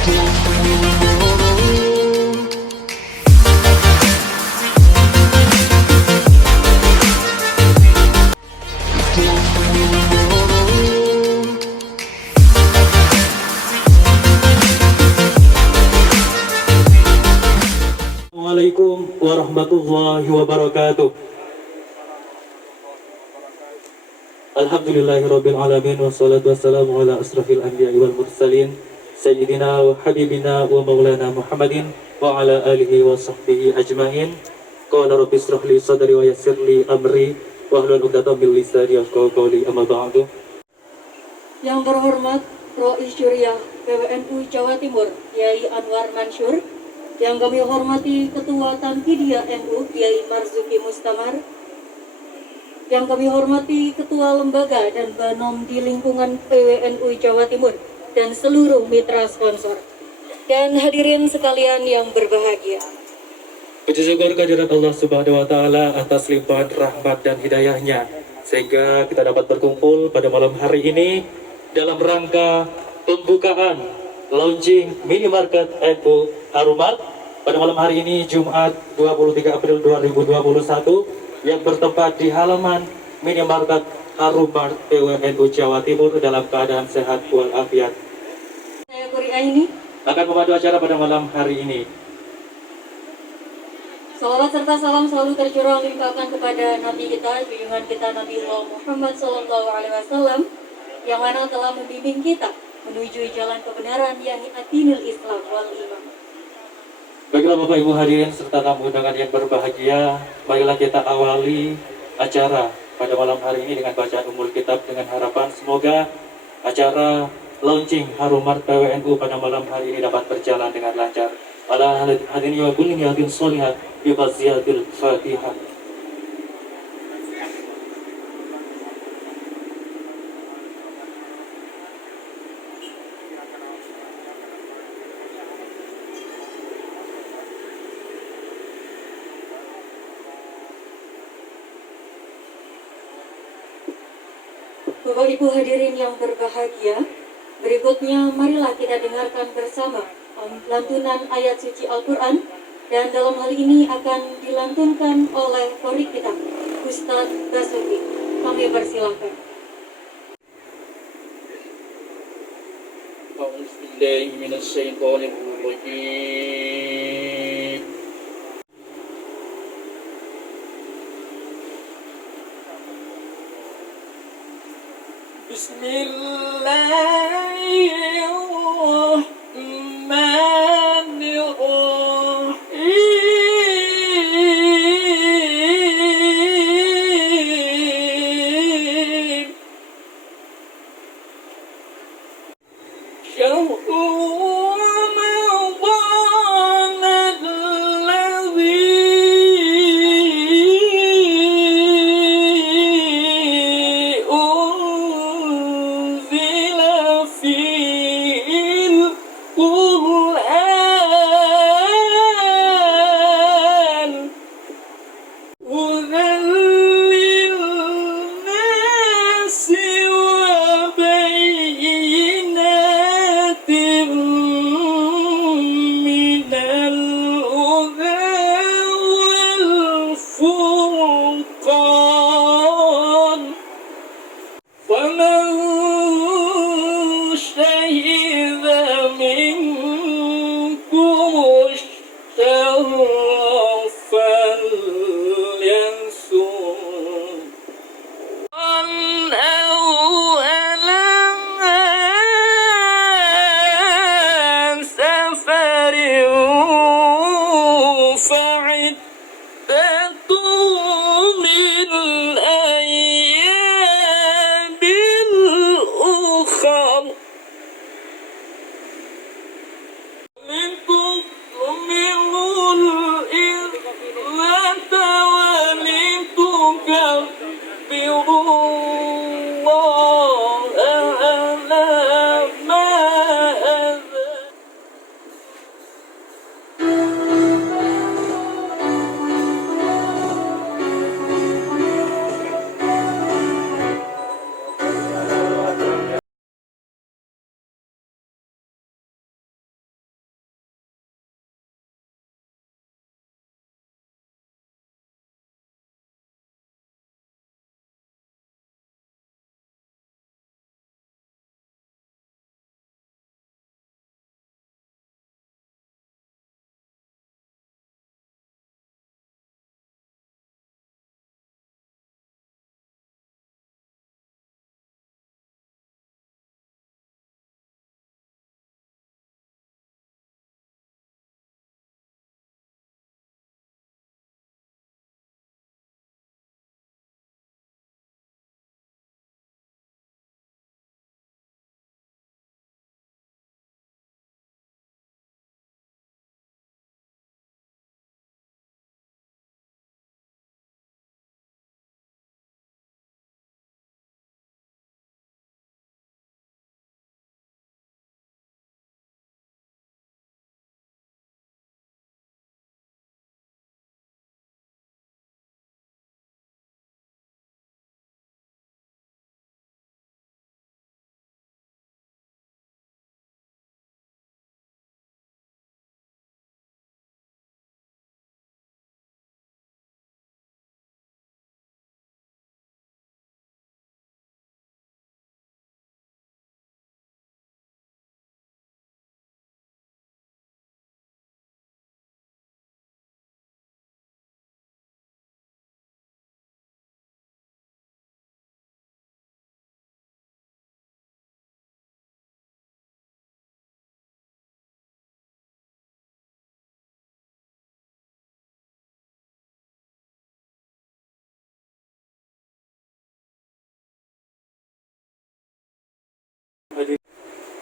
Assalamualaikum warahmatullahi wabarakatuh. Alhamdulillahirabbil alamin wassalatu wassalamu ala asrafil anbiya'i wal mursalin sayyidina wa habibina wa maulana Muhammadin wa ala alihi wa sahbihi ajmain. Qala rabbi ishrah li sadri wa yassir li amri wahlul 'uqdatam min lisani yafqahu qawli, amma ba'du. Yang terhormat Rois Syuriah PWNU Jawa Timur Kiai Anwar Mansur, yang kami hormati Ketua Tanqidia NU Kiai Marzuki Mustamar, yang kami hormati Ketua Lembaga dan Banom di lingkungan PWNU Jawa Timur dan seluruh mitra sponsor, dan hadirin sekalian yang berbahagia. Puji syukur kehadirat Allah Subhanahu wa taala atas limpahan rahmat dan hidayahnya sehingga kita dapat berkumpul pada malam hari ini dalam rangka pembukaan launching minimarket NU Harumart pada malam hari ini Jumat 23 April 2021 yang bertempat di halaman minimarket Harumart PWNU Jawa Timur dalam keadaan sehat walafiat. Saya Kuri Aini Akan memandu acara pada malam hari ini. Salawat serta salam selalu tercurah limpahkan kepada Nabi kita, junjungan kita Nabi Muhammad SAW, yang mana telah membimbing kita menuju jalan kebenaran, yakni ad-dinul Islam wal iman. Baiklah Bapak Ibu hadirin serta tamu undangan yang berbahagia, marilah kita awali acara pada malam hari ini dengan bacaan Ummul Kitab dengan harapan semoga acara launching Harumart PWNU pada malam hari ini dapat berjalan dengan lancar. Ala hadirin wa kullin yakin sholihat bi fatihatil Fatihah. Bapak Ibu hadirin yang berbahagia, berikutnya marilah kita dengarkan bersama lantunan ayat suci Al-Quran, dan dalam hal ini akan dilantunkan oleh Qori kita, Ustadz Basuki. Kami persilahkan.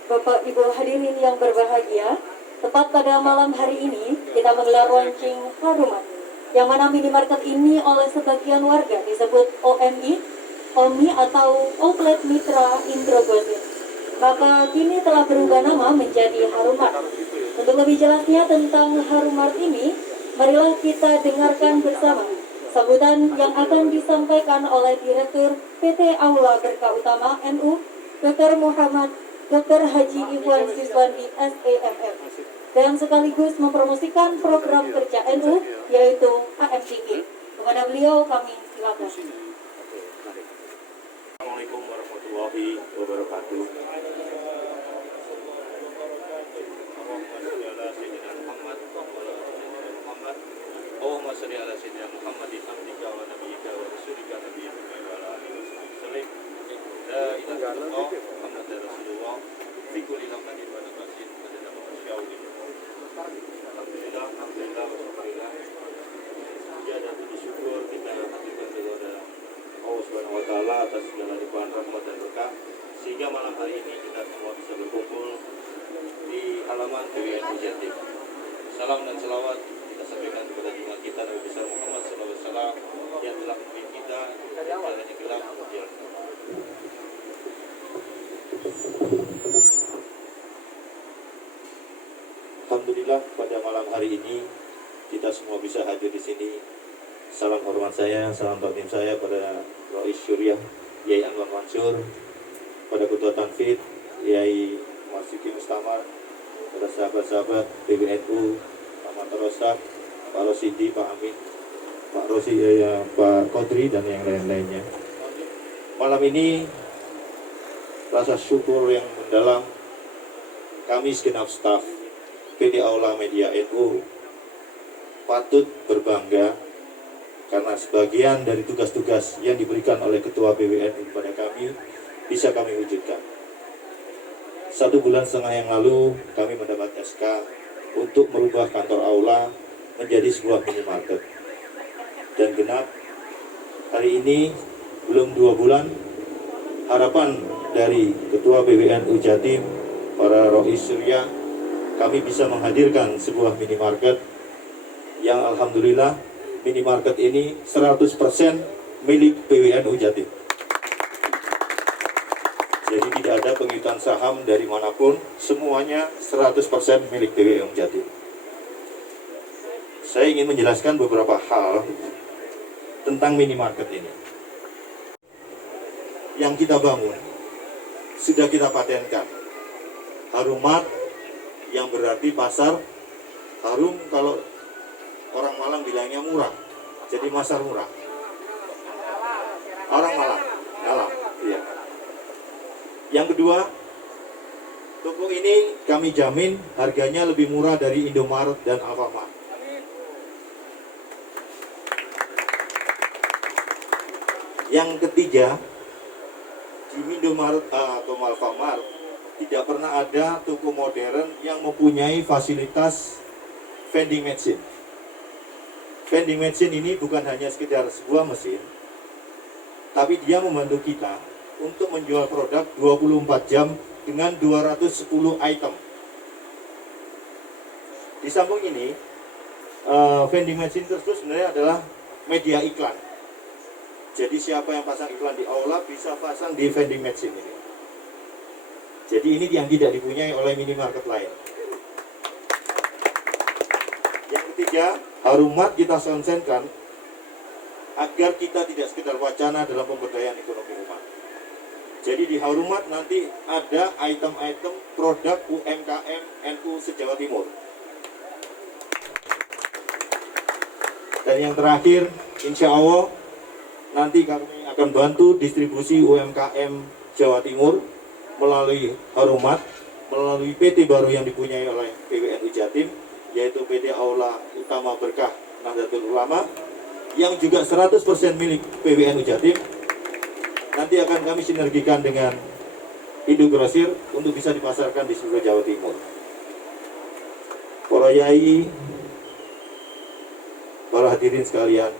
Bapak Ibu hadirin yang berbahagia, tepat pada malam hari ini kita menggelar launching Harumat, yang mana minimarket ini oleh sebagian warga disebut OMI, OMI atau Outlet Mitra Indrogosit. Maka kini telah berubah nama menjadi Harumat. Untuk lebih jelasnya tentang Harumat ini, marilah kita dengarkan bersama sambutan yang akan disampaikan oleh Direktur PT Aula Berkah Utama NU, Dr. Haji Ikhwan Siswandi SEMM, dan sekaligus mempromosikan program kerja NU yaitu AMCG. Kepada beliau kami silakan. Assalamualaikum warahmatullahi wabarakatuh. Allahumma shalli ala sayyidina Muhammadin abdika wa nabiyyika wa rasulika nabiyyika wa ala alihi wasallam. La ilaha illallah Muhammadur Rasulullah fi kulli lamatin wa nafasin wa tadamu masyaallah. Alhamdulillah, alhamdulillah wa syukurillah. Ya, dan puji syukur kita haturkan kepada Allah Subhanahu wa taala atas segala limpahan rahmat dan berkah sehingga malam hari ini kita semua bisa berkumpul di halaman PWNU Jatim. Salam dan selawat kita sampaikan kepada Junjungan kita Nabi besar Muhammad SAW yang telah memimpin kita dari jalan yang gelap menuju jalan terang. Alhamdulillah pada malam hari ini kita semua bisa hadir di sini. Salam hormat saya, salam takdim saya pada Rois Syuriah Yai Anwar Mansur, pada Ketua Tanfid Yai Marzuki Mustamar, pada sahabat-sahabat PBNU, Pak Mantarosak, Pak Rosidi, Pak Amin, Pak Rosi, Pak Kodri dan yang lain-lainnya. Malam ini rasa syukur yang mendalam kami segenap staf PT Aula Media NU patut berbangga karena sebagian dari tugas-tugas yang diberikan oleh Ketua PWNU kepada kami bisa kami wujudkan. 1,5 bulan yang lalu kami mendapat SK untuk merubah kantor Aula menjadi sebuah minimarket. Dan genap hari ini belum 2 bulan, harapan dari Ketua PWNU Jatim, para Rois Syuriah, kami bisa menghadirkan sebuah minimarket yang alhamdulillah minimarket ini 100% milik PWNU Jatim. Jadi tidak ada pengiutan saham dari manapun, semuanya 100% milik PWNU Jatim. Saya ingin menjelaskan beberapa hal tentang minimarket ini. Yang kita bangun, sudah kita patenkan. Harumat yang berarti pasar. Harum kalau orang Malang bilangnya murah, jadi pasar murah. Orang Malang, iya. Yang kedua, toko ini kami jamin harganya lebih murah dari Indomaret dan Alfamart. Yang ketiga, di Indomaret atau Alfamart tidak pernah ada toko modern yang mempunyai fasilitas vending machine. Vending machine ini bukan hanya sekedar sebuah mesin, tapi dia membantu kita untuk menjual produk 24 jam dengan 210 item. Di samping ini, vending machine tersebut sebenarnya adalah media iklan. Jadi siapa yang pasang iklan di Aula bisa pasang di vending machine ini. Jadi ini yang tidak dipunyai oleh minimarket lain. Yang ketiga, Harumat kita konsentrasikan agar kita tidak sekedar wacana dalam pemberdayaan ekonomi umat. Jadi di Harumat nanti ada item-item produk UMKM NU se-Jawa Timur. Dan yang terakhir, insya Allah nanti kami akan bantu distribusi UMKM Jawa Timur melalui Harumat, melalui PT baru yang dipunyai oleh PWNU Jatim, yaitu PT Aula Utama Berkah Nahdlatul Ulama, yang juga 100% milik PWNU Jatim. Nanti akan kami sinergikan dengan Indogrosir untuk bisa dipasarkan di seluruh Jawa Timur. Para yai, para hadirin sekalian,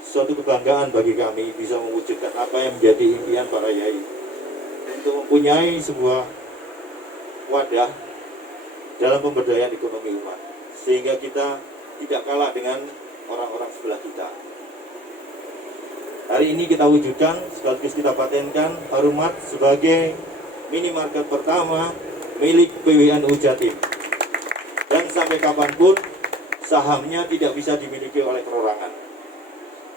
suatu kebanggaan bagi kami bisa mewujudkan apa yang menjadi impian para yai untuk mempunyai sebuah wadah dalam pemberdayaan ekonomi umat, sehingga kita tidak kalah dengan orang-orang sebelah kita. Hari ini kita wujudkan, sekaligus kita patenkan Harumat sebagai minimarket pertama milik PWNU Jatim. Dan sampai kapanpun sahamnya tidak bisa dimiliki oleh perorangan.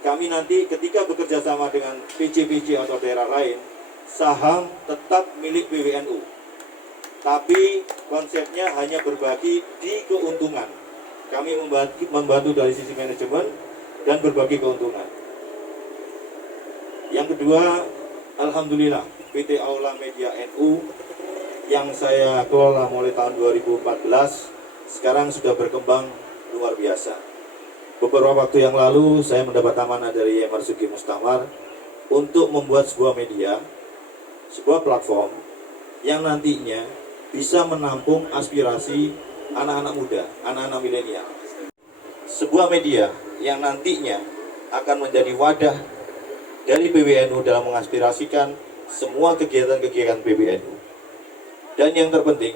Kami nanti ketika bekerja sama dengan PJ-PJ atau daerah lain, saham tetap milik PWNU. Tapi konsepnya hanya berbagi di keuntungan. Kami membantu dari sisi manajemen dan berbagi keuntungan. Yang kedua, alhamdulillah PT Aula Media NU yang saya kelola mulai tahun 2014 sekarang sudah berkembang luar biasa. Beberapa waktu yang lalu saya mendapat amanah dari Yai Marzuki Mustamar untuk membuat sebuah media, sebuah platform yang nantinya bisa menampung aspirasi anak-anak muda, anak-anak milenial. Sebuah media yang nantinya akan menjadi wadah dari PWNU dalam mengaspirasikan semua kegiatan-kegiatan PWNU. Dan yang terpenting,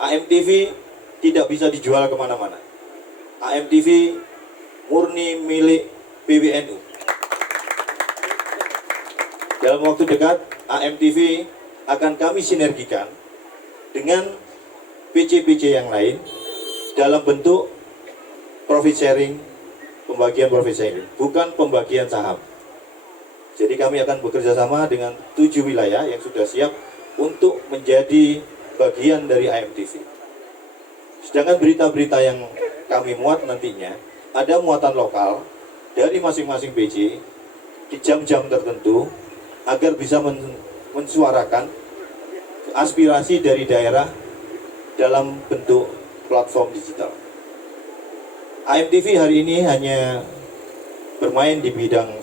AMTV tidak bisa dijual kemana-mana. AMTV murni milik PWNU. Dalam waktu dekat, AMTV akan kami sinergikan dengan PC-PC yang lain dalam bentuk profit sharing, pembagian profit sharing, bukan pembagian saham. Jadi kami akan bekerja sama dengan 7 wilayah yang sudah siap untuk menjadi bagian dari AMTV. Sedangkan berita-berita yang kami muat nantinya, ada muatan lokal dari masing-masing PJ di jam-jam tertentu agar bisa mensuarakan aspirasi dari daerah dalam bentuk platform digital. AMTV hari ini hanya bermain di bidang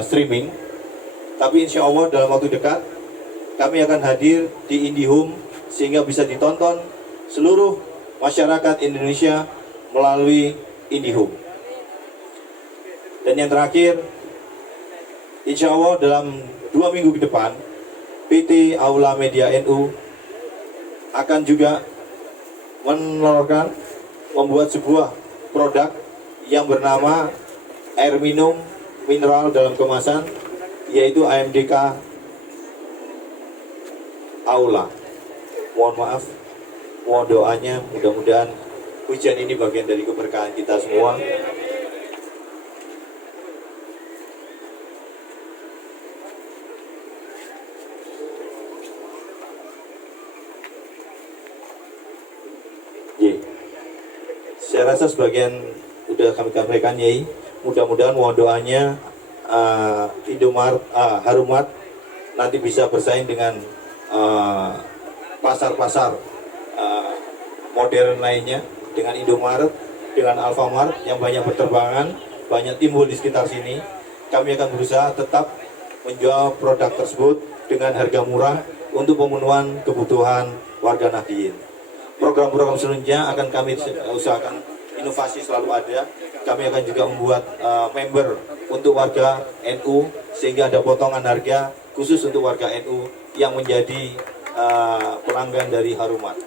streaming, tapi insya Allah dalam waktu dekat kami akan hadir di IndiHome sehingga bisa ditonton seluruh masyarakat Indonesia melalui IndiHome. Dan yang terakhir, insya Allah dalam 2 minggu ke depan PT Aula Media NU akan juga membuat sebuah produk yang bernama air minum mineral dalam kemasan, yaitu AMDK Aula. Mohon maaf, mohon doanya, mudah-mudahan hujan ini bagian dari keberkahan kita semua. Saya rasa sebagian udah kami sampaikan, Yai. Mudah-mudahan mohon doanya Harumat nanti bisa bersaing dengan pasar-pasar modern lainnya, dengan Indomaret, dengan Alfamart yang banyak berterbangan, banyak timbul di sekitar sini. Kami akan berusaha tetap menjual produk tersebut dengan harga murah untuk pemenuhan kebutuhan warga Nahdien. Program-program selanjutnya akan kami usahakan, inovasi selalu ada. Kami akan juga membuat member untuk warga NU sehingga ada potongan harga khusus untuk warga NU yang menjadi pelanggan dari Harumat.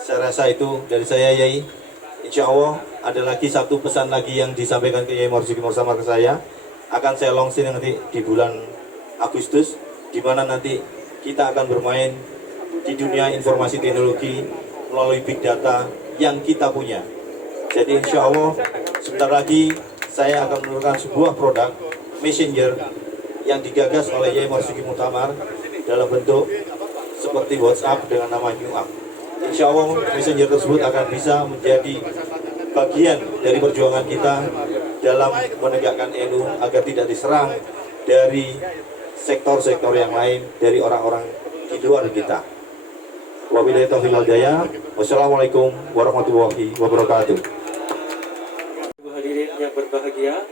Saya rasa itu dari saya, Yai. Insya Allah ada lagi satu pesan lagi yang disampaikan ke Yai Marzuki Mustamar ke saya. Akan saya launching nanti di bulan Agustus, di mana nanti kita akan bermain di dunia informasi teknologi melalui big data yang kita punya. Jadi insya Allah sebentar lagi saya akan menurunkan sebuah produk messenger yang digagas oleh Yai Marzuki Mustamar dalam bentuk seperti WhatsApp dengan nama New App. Insya Allah messenger tersebut akan bisa menjadi bagian dari perjuangan kita dalam menegakkan NU agar tidak diserang dari sektor-sektor yang lain, dari orang-orang di luar kita. Wabillahi taufiq wal hidayah. Wassalamualaikum warahmatullahi wabarakatuh. Hadirin yang berbahagia,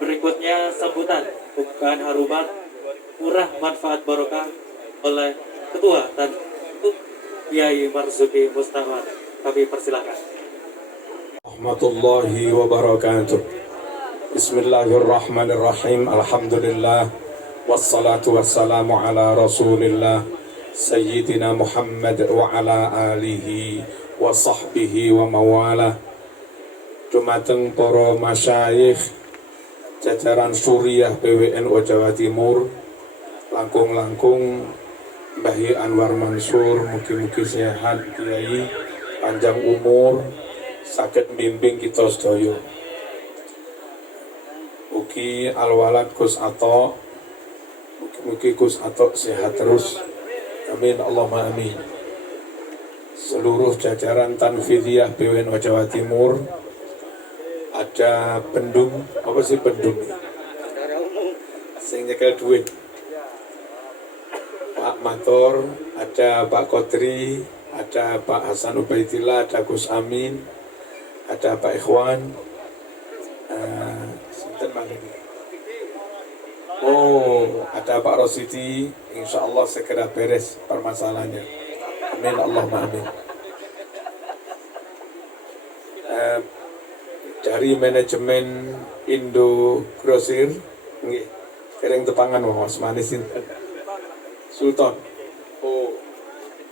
berikutnya sambutan pembukaan Harumat Murah Manfaat Barokah oleh Ketua Tantuk Yai Marzuki Mustamar. Kami persilakan. Rahmatullahi wabarakatuh. Bismillahirrahmanirrahim. Alhamdulillah. Wassalatu wassalamu ala rasulillah Sayyidina Muhammad wa ala alihi wa sahbihi wa mawalah. Dumateng para masyayikh jajaran Suriah PWNU Jawa Timur, langkung-langkung Mbah Anwar Mansur, mugi-mugi sehat, kiai panjang umur, saged bimbing kita sedaya. Mugi alwalad Gus Ato, mugi-mugi Gus Ato sehat terus. Amin Allahumma amin. Seluruh jajaran Tanfidiyah PWNU Jawa Timur, ada pendum, apa sih pendum? Sing nyekel duit. Pak Mator, ada Pak Kodri, ada Pak Hasan Ubaidillah, ada Gus Amin, ada Pak Ikhwan. Sinten maneh? Oh, ada Pak Rosidi, insya Allah segera beres permasalahannya. Amin Allahumma amin. Dari manajemen Indo Grosir, nggih, kereng tepangan Mas Manis Sultan. Oh,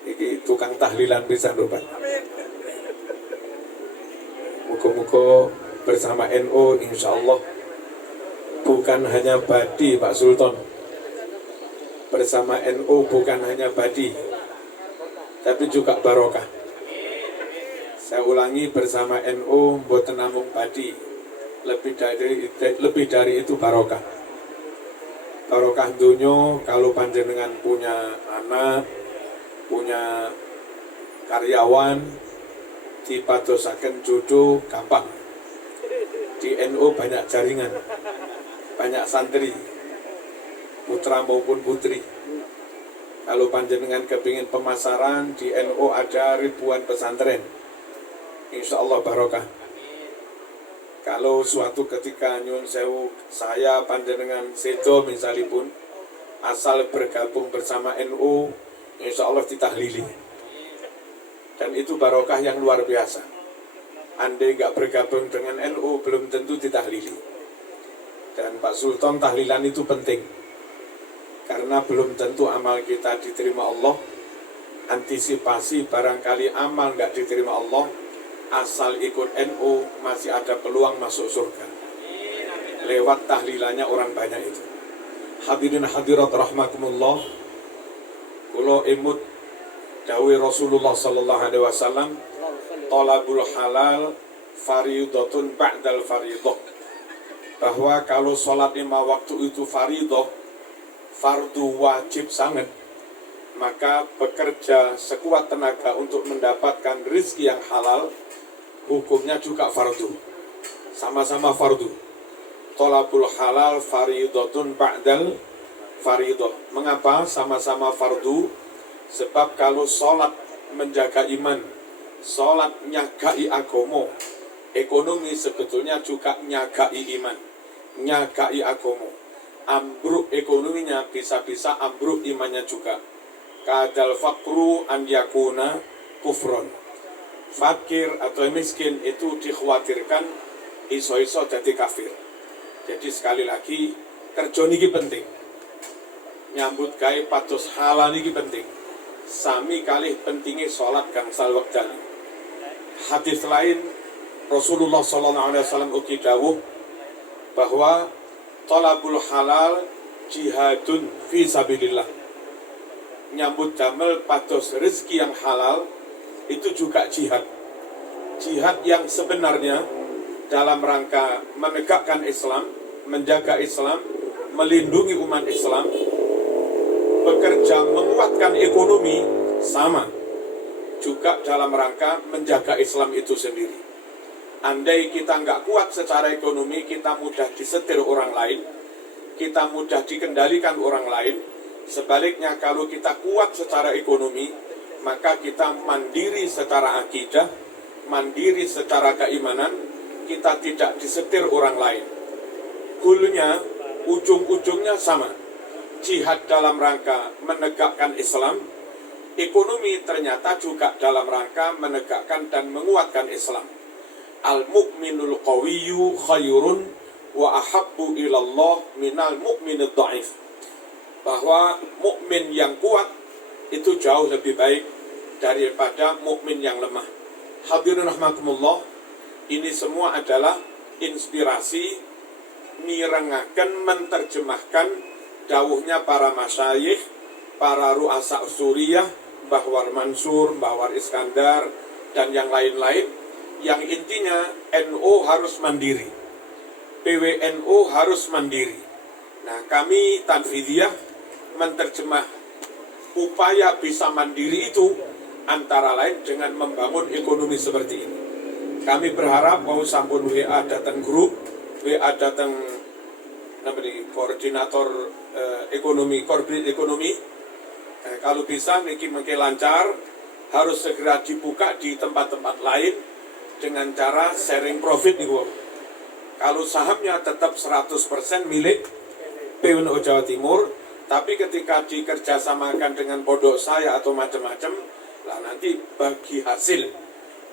iki tukang tahlilan pisan lho Pak. Muga-muga bersama NU insya Allah bukan hanya badi Pak Sultan. Bersama NU bukan hanya badi, tapi juga barokah. Saya ulangi, bersama NU mboten namung badi, lebih dari itu barokah. Barokah dunya kalau panjenengan punya anak, punya karyawan, dipadosaken jodoh gampang. Di NU banyak jaringan, banyak santri, putra maupun putri. Kalau panjenengan kepingin pemasaran, di NU ada ribuan pesantren. Insya Allah barokah. Kalau suatu ketika nyun sewu saya panjenengan sedo misalipun asal bergabung bersama NU, insya Allah ditahlili. Dan itu barokah yang luar biasa. Andai nggak bergabung dengan NU belum tentu ditahlili. Dan Pak Sultan, tahlilan itu penting. Karena belum tentu amal kita diterima Allah. Antisipasi barangkali amal nggak diterima Allah, asal ikut NU masih ada peluang masuk surga. Lewat tahlilannya orang banyak itu. Hadirin hadirat rahmakumullah. Kula imut dawuh Rasulullah sallallahu alaihi wasallam, talabul halal fariidatun ba'dal fariidah. Bahwa kalau sholat 5 waktu itu fariidah, fardu wajib sangat, maka bekerja sekuat tenaga untuk mendapatkan rezeki yang halal, hukumnya juga fardu. Sama-sama fardu. Thalabul halal fariidatun ba'dal fariidah. Mengapa sama-sama fardu? Sebab kalau sholat menjaga iman, sholat nyagai agomo, ekonomi sebetulnya juga nyagai iman, nyagai agomo. Ambruk ekonominya bisa-bisa ambruk imannya juga. Kadal fakru an yakuna kufron. Fakir atau miskin itu dikhawatirkan iso-iso jadi kafir. Jadi sekali lagi, kerja niki penting. Nyambut gawe pados halal niki penting. Sami kalih pentingnya sholat gangsal wektane. Hadis lain Rasulullah SAW ugi dawuh bahwa talabul halal jihadun fi sabilillah. Nyambut damel pados rezeki yang halal itu juga jihad. Jihad yang sebenarnya dalam rangka menegakkan Islam, menjaga Islam, melindungi umat Islam, bekerja menguatkan ekonomi, sama juga dalam rangka menjaga Islam itu sendiri. Andai kita nggak kuat secara ekonomi, kita mudah disetir orang lain, kita mudah dikendalikan orang lain. Sebaliknya kalau kita kuat secara ekonomi, maka kita mandiri secara akidah, mandiri secara keimanan, kita tidak disetir orang lain. Goalnya, ujung-ujungnya sama. Jihad dalam rangka menegakkan Islam, ekonomi ternyata juga dalam rangka menegakkan dan menguatkan Islam. Al-mu'minul qawiyyu khairun wa ahabbu ilallah minal mu'minid dha'if. Bahwa mukmin yang kuat itu jauh lebih baik daripada mukmin yang lemah. Hadirin rahmakumullah, ini semua adalah inspirasi mirengaken menterjemahkan dawuhnya para masyayikh, para ru'asa suriyah, Mbah War Mansur, Mbah War Iskandar, dan yang lain-lain, yang intinya NU harus mandiri, PWNU harus mandiri. Nah, kami Tanfidiyah menerjemah upaya bisa mandiri itu antara lain dengan membangun ekonomi seperti ini. Kami berharap mau sampun WA datang grup, WA datang koordinator ekonomi, korporat ekonomi. Kalau bisa mungkin lancar, harus segera dibuka di tempat-tempat lain dengan cara sharing profit nih. Kalau sahamnya tetap 100% milik PWNU Jawa Timur, tapi ketika dikerjasamakan dengan pondok saya atau macam-macam, lah nanti bagi hasil,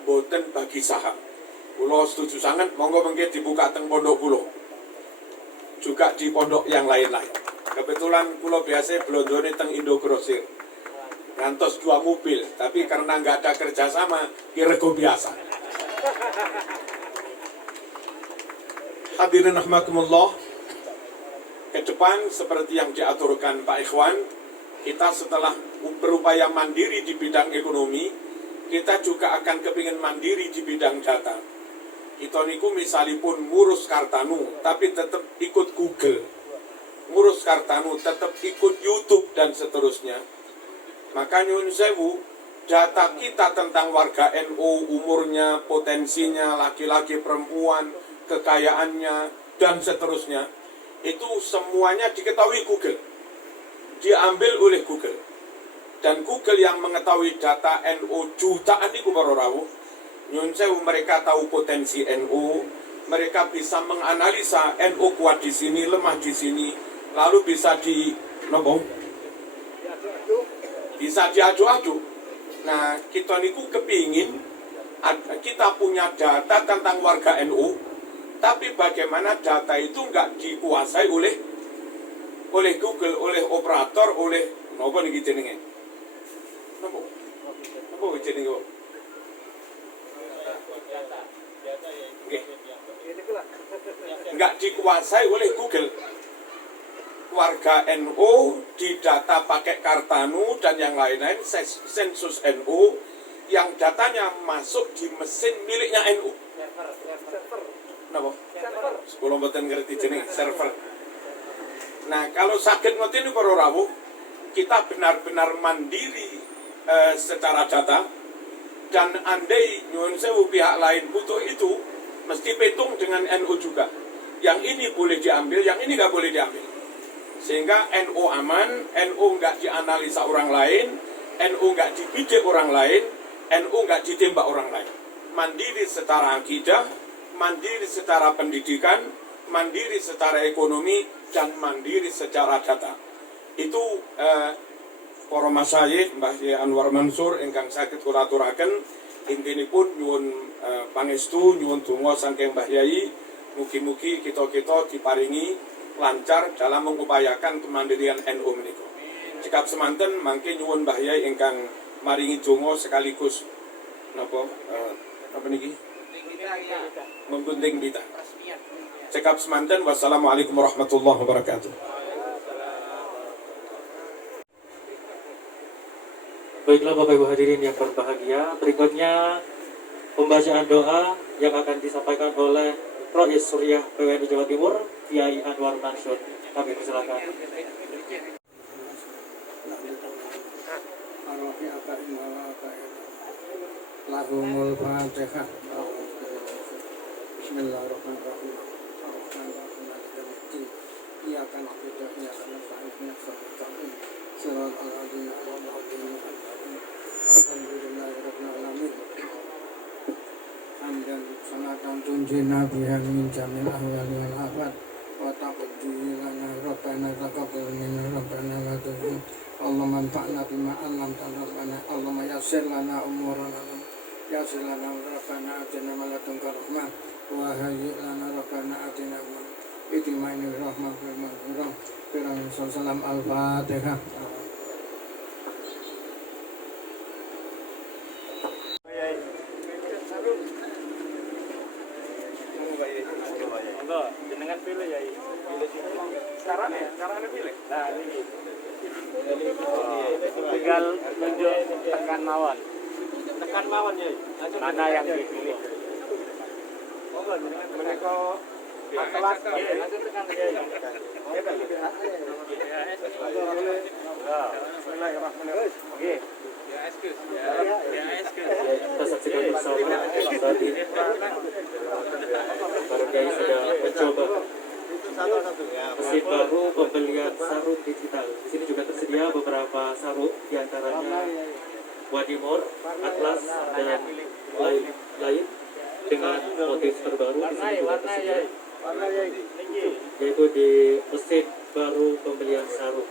boten bagi saham. Kulo setuju sangat, monggo mengke dibuka teng pondok kulo, juga di pondok yang lain-lain. Kebetulan kulo biasa belondone teng Indogrosir, ngantos 2 mobil, tapi karena nggak ada kerjasama, kirego biasa. Hadirin rahmatullah, ke depan seperti yang diaturkan Pak Ikhwan, kita setelah berupaya mandiri di bidang ekonomi, kita juga akan kepingin mandiri di bidang data. Kita niku misalipun ngurus Kartanu, tapi tetap ikut Google, ngurus Kartanu, tetap ikut YouTube dan seterusnya. Maka nyuwun sewu, data kita tentang warga NU, umurnya, potensinya, laki-laki, perempuan, kekayaannya, dan seterusnya, itu semuanya diketahui Google, diambil oleh Google. Dan Google yang mengetahui data NU jutaan itu baru rawuh. Nyun sewu, mereka tahu potensi NU, mereka bisa menganalisa NU kuat di sini, lemah di sini, lalu bisa bisa diadu-adu. Nah, kita niku kepingin kita punya data tentang warga NU, tapi bagaimana data itu nggak dikuasai oleh Google, oleh operator, oleh nopo niki jenenge. Nopo jenenge? Nggak dikuasai oleh Google. Warga NU didata pakai Kartanu dan yang lain-lain, sensus NU yang datanya masuk di mesin miliknya NU. Napa? Sebelum mboten ngerti jeneng server. Nah, kalau sakit ngoten niku para rawuh, kita benar-benar mandiri secara data, dan andai nyuwun sewu pihak lain butuh itu, mesti petung dengan NU juga. Yang ini boleh diambil, yang ini nggak boleh diambil. Sehingga NU aman, NU nggak dianalisa orang lain, NU nggak dibidik orang lain, NU nggak ditembak orang lain. Mandiri secara akidah, mandiri secara pendidikan, mandiri secara ekonomi, dan mandiri secara data. Itu para masyayikh Mbah Yai Anwar Mansur ingkang saged kula aturaken, intinipun nyuwun pangestu, nyuwun donga saking Mbah Yai, mugi-mugi kita-kita diparingi lancar dalam mengupayakan kemandirian NU menika. Cekap semanten mangke nyuwun Mbah Yai ingkang maringi donga sekaligus napa niki menggunting kita. Cekap semanten, wassalamualaikum warahmatullahi wabarakatuh. Baiklah Bapak Ibu hadirin yang berbahagia, berikutnya pembacaan doa yang akan disampaikan oleh Rois Suriah PWNU Jawa Timur, Kiai Anwar Mansur. Kami persilakan. Lahumul Fatihah. Bismillahirrahmanirrahim. Iyyaka na'budu wa iyyaka nasta'in. Ihdinas siratal mustaqim. Alhamdulillahirabbil alamin. Hamdan salatan tunjina biha min jamil ahwali wal afat wa taqdi lana rabbana taqabbal minna rabbana wa tub Allahumma anfa'na bima 'allamtana rabbana Allahumma yassir lana umurana yassir lana rabbana atina min ladunka rahmah wa hayyi lana rabbana atina min idimani rahmah firman firman salam al-fatihah. Enggak, jenengan pilih ya. Sekarang ini pilih. Nah, ini. Tinggal tunjuk tekan mawon. Tekan mawon ya. Mana yang dipilih? Oh, enggak, jenengan menika kelas langsung tekan ya. Bismillahirrahmanirrahim. Oke. Kita saksikan bersama saat ini para kiai sudah mencoba mesin baru pembelian sarung digital. Di sini juga tersedia beberapa sarung, diantaranya Wadimor, Atlas, dan lain dengan motif terbaru. Di sini juga tersedia, yaitu di mesin baru pembelian sarung.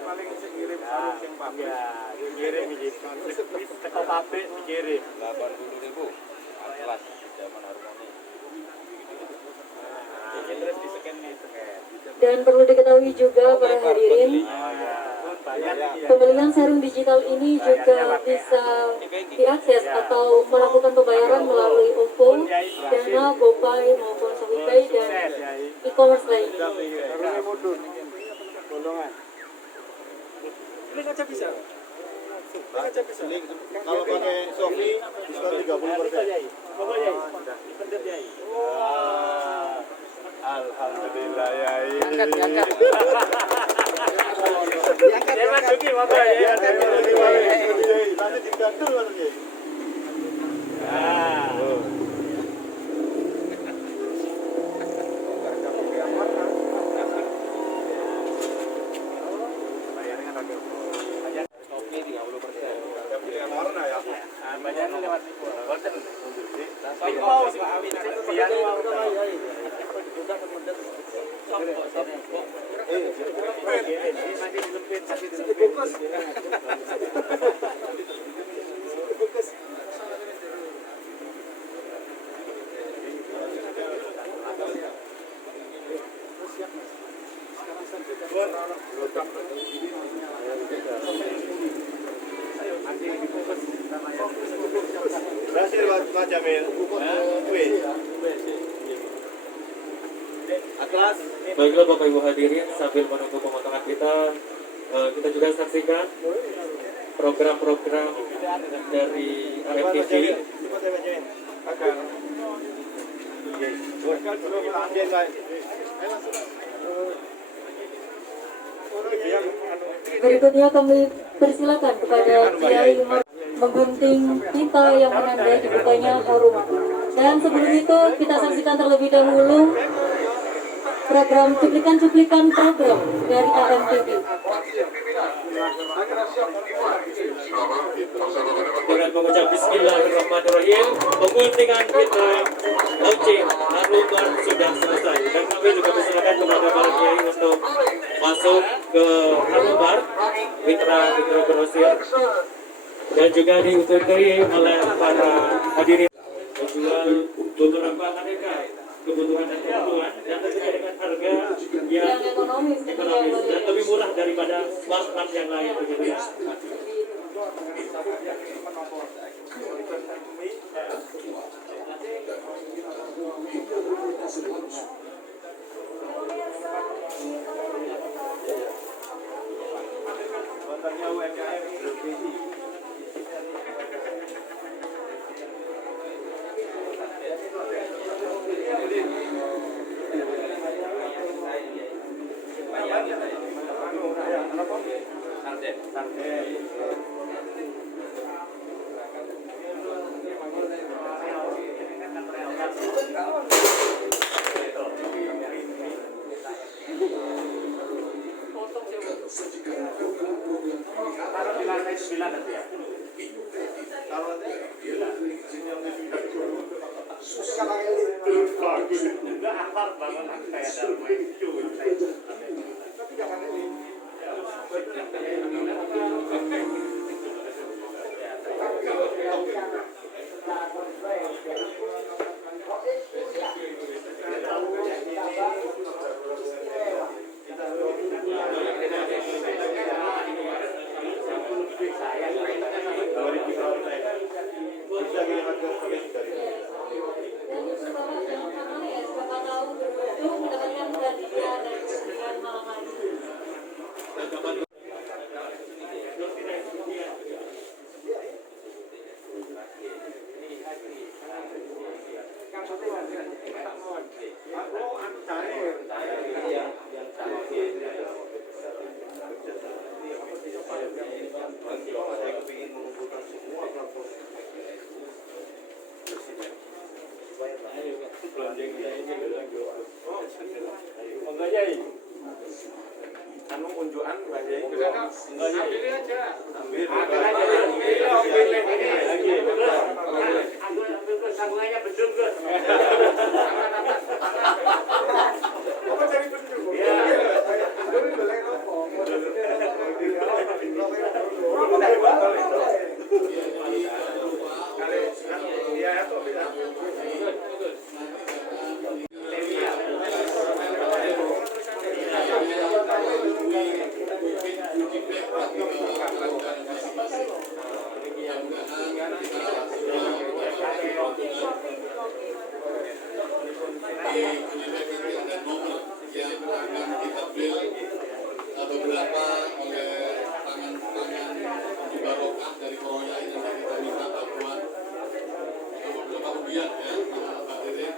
Paling ngirim sarung yang pabrik. Ya, ngirim iki. Teko pabrik ngirim. 80.000. Atlas zaman harmoni. Terus di-scan nih, Dan perlu diketahui juga para hadirin, pembelian serum digital ini juga bisa diakses atau melakukan pembayaran melalui OVO, Dana, GoPay maupun ShopeePay dan e-commerce lain. Link aja bisa. Link kalau pakai Shopee diskon 30%. Alhamdulillah ya. Angkat. Ya Mas Duki monggo ya. Nanti digantung nanti. Bayarnya lewat mau Berhasil Pak Jamil. Atlas. Baiklah Bapak Ibu hadirin, sambil menunggu pemotongan kita juga saksikan program-program dari AMTV. Berikutnya kami persilakan kepada Kiai menggunting tinta yang menandai dibukanya forum. Dan sebelum itu kita saksikan terlebih dahulu program cuplikan program dari AMTV. Dengan mengucap Bismillahirrahmanirrahim, pengguntingan kita launching Haruman sudah selesai, dan kami juga persilakan kepada para kiai untuk masuk ke Haruman Mitra Grosir, dan juga diikuti oleh para hadirin menjual beberapa aneka kebutuhan dan tentunya dengan harga yang ekonomis dan lebih murah daripada pasar yang lain begitu ya. Dan siapa yang pertama ya, siapa tahu beruntung mendapatkan hadiah dari undian malam hari. Anu unjukan enggak ambil aja. Ambil sambungannya bedung Gus. Apa cari bedung? Iya. Beberapa oleh tangan-tangan barokah dari Koroyai dan kita minta bantuan beberapa undian ya Pak Dede.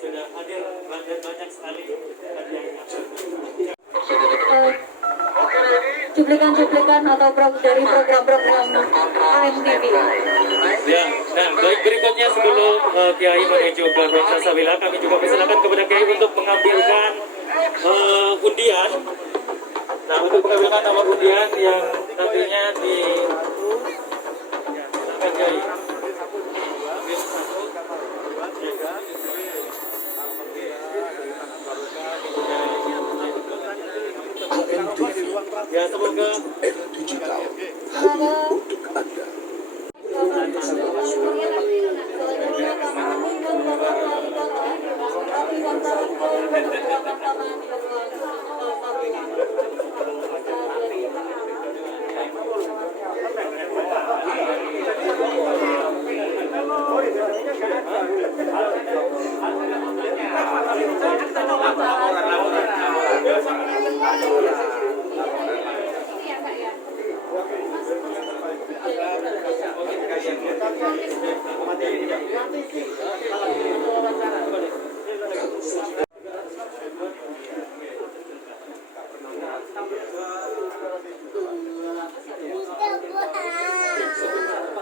Sudah hadir banyak sekali hadiahnya. Cuplikan-cuplikan atau dari program-program AMTV. Ya, nah baik berikutnya sebelum Kiai menuju ke ruang Salsabila, kami juga persilakan kepada Kiai untuk mengambilkan undian. Nah, untuk mengambilkan nomor undian yang nantinya di silakan Kiai. Ambil satu, tiga. Ya, semoga Era digital untuk Anda.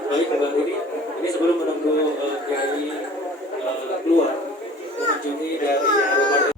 baik Mbak Riri, ini sebelum menunggu Kiai keluar mengunjungi dari